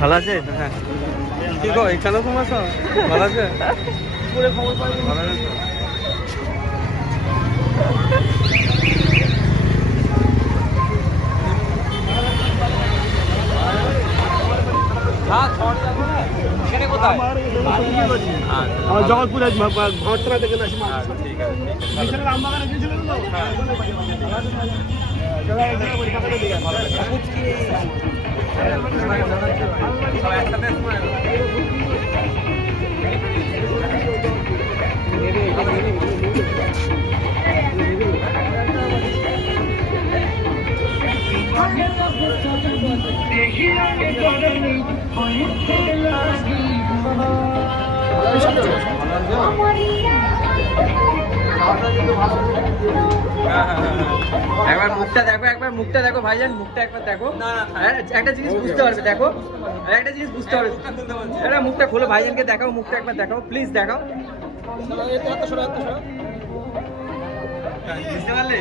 ভালো আছে? হ্যাঁ কি গো এখানে তোমার সব ভালো আছে? ভালো আছে তো? আমার জগৎপুরে ঘটনা থেকে আসি। ঠিক আছে রামবাগানে গিয়েছিলেন তো? একবার মুখটা দেখো ভাইজান, মুখটা একবার দেখো। একটা জিনিস বুঝতে পারবে, দেখো একটা জিনিস বুঝতে পারবে। একটা মুখটা খোলো, ভাইজানকে দেখাও, মুখটা একবার দেখাও, প্লিজ দেখাও। বুঝতে পারলে?